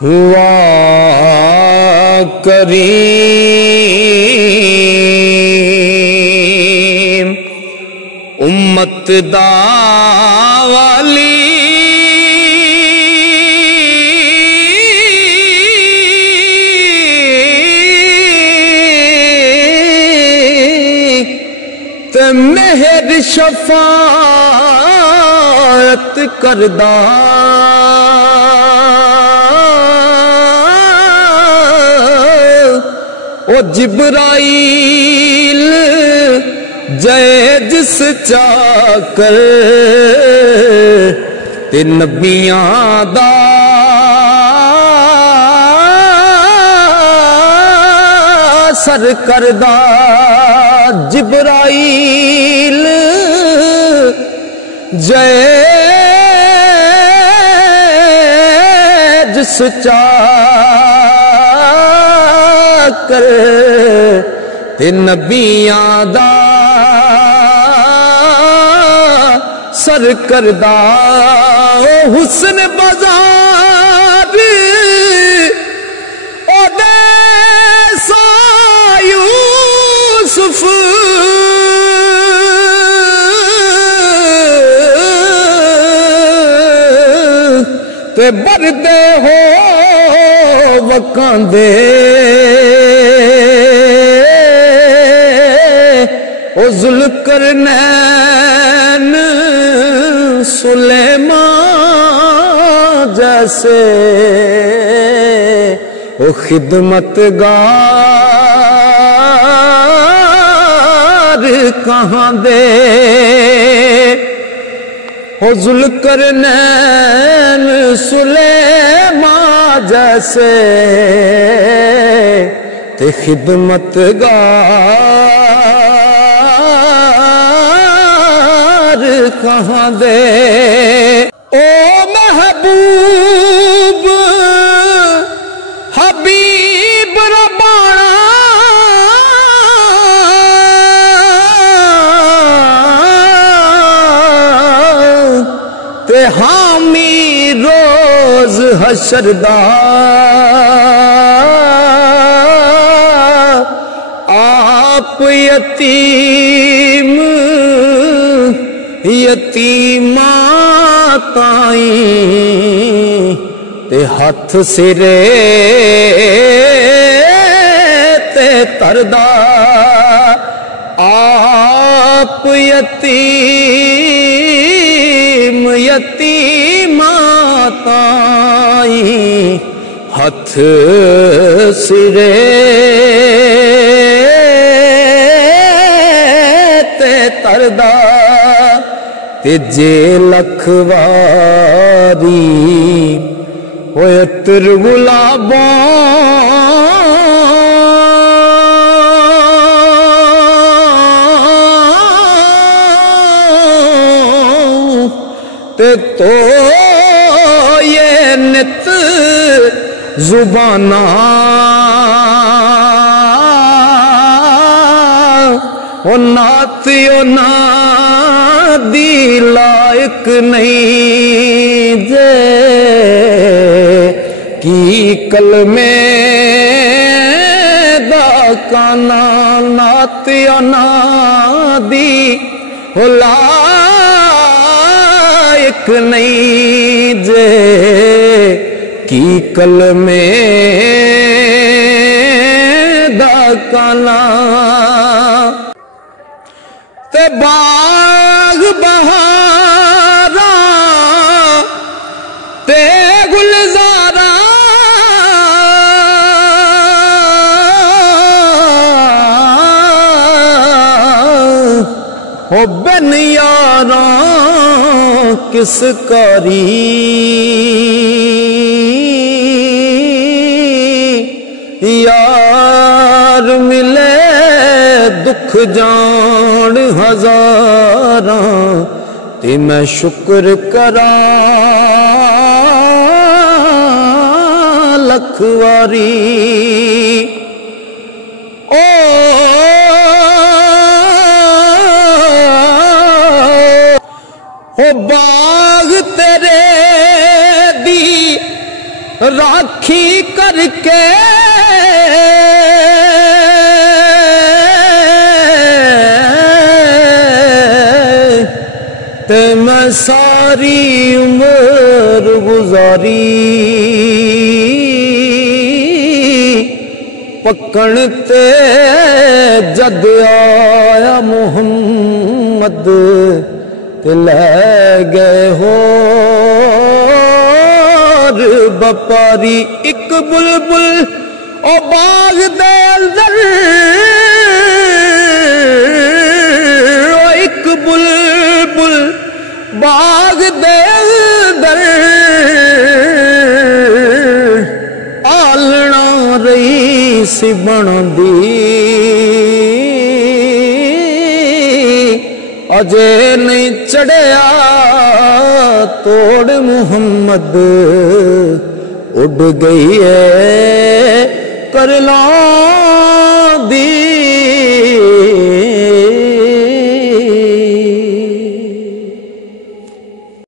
ہوا کریم امت دا والی تے مہر شفاعت کردہ او جبرائیل جے جس چاکر تے نبیاں دا سر کردہ جبرائیل جے جس چاکر تے نبیاں دا سر کردہ حسن بازار او دے سا یوسف تے بردے ہو وکاندے او ذوالقرنین سلیمان جیسے او خدمتگار کہاں دے او ذوالقرنین سلیمان جیسے تے خدمتگار کہاں دے او محبوب حبیب ربانا تے حامی روز حشر دا آپ یتیم یتیماں تائیں تے ہاتھ سرے تے تردہ آپ یتیم یتیماں تائیں ہاتھ سرے تے تردہ تے جے لکھواری ہوئے تر گلاباں تے تو یہ نت زبانہ او ناتی او نادی لائق نہیں جے کی کلمے دا کانا ناتی او نادی او لائق نہیں جے کی کلمے دا کانا تے باغ بہارا تے گلزارا ہو بن یاراں کس کاری یار ملے دکھ جان ہزاراں تے میں شکر کراں لکھ واری او باغ تیرے دی راکھی کر کے تے میں ساری عمر گزاری پکڑ تے جد آیا محمد تے لے گئے ہور بپاری ایک بلبل او باغ دے اندر ایک بلبل باغ دے اندر آلنا رہی سی بن دی اجے نہیں چڑھیا توڑ محمد اڑ گئی ہے کرلاں دی